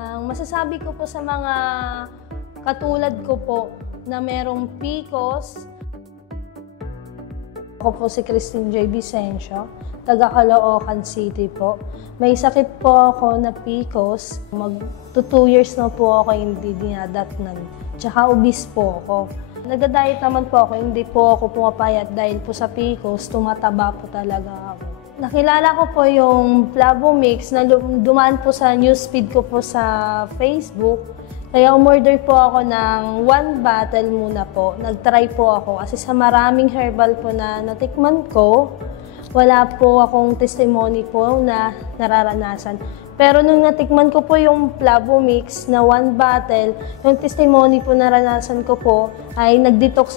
Ang masasabi ko po sa mga katulad ko po na merong PCOS, ako po si Christine J. Vicencio, taga Caloocan City po. May sakit po ako na PCOS. Mag-2 years na po ako hindi dinadatnan. Tsaka obese po ako. Nagda-diet naman po ako, hindi po ako pumapayat dahil po sa PCOS, tumataba po talaga ako. Nakilala ko po yung Flavomix na dumaan po sa newsfeed ko po sa Facebook. Kaya umorder po ako ng 1 bottle muna po. Nag-try po ako kasi sa maraming herbal po na natikman ko, wala po akong testimony po na nararanasan. Pero nung natikman ko po yung Flavomix na 1 bottle, yung testimony po naranasan ko po ay nag-detox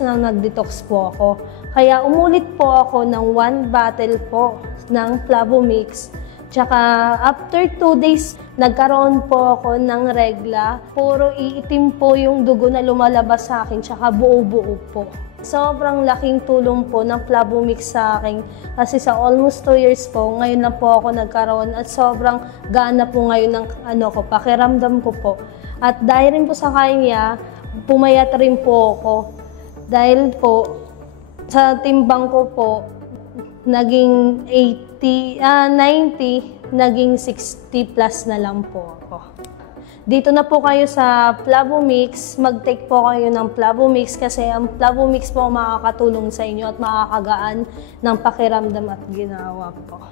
po ako. Kaya umulit po ako ng 1 bottle po ng Flavomix. Tsaka after 2 days, nagkaroon po ako ng regla. Puro iitim po yung dugo na lumalabas sa akin, tsaka buo-buo po. Sobrang laking tulong po ng Flavomix sa akin. Kasi sa almost 2 years po, ngayon na po ako nagkaroon at sobrang gana po ngayon ng pakiramdam ko po. At dahil rin po sa kanya, pumayat rin po ako. Dahil po, sa timbang ko po, naging 90, naging 60 plus na lang po ako. Dito na po kayo sa Flavomix, mag-take po kayo ng Flavomix kasi ang Flavomix po makakatulong sa inyo at makakagaan ng pakiramdam at ginawa po.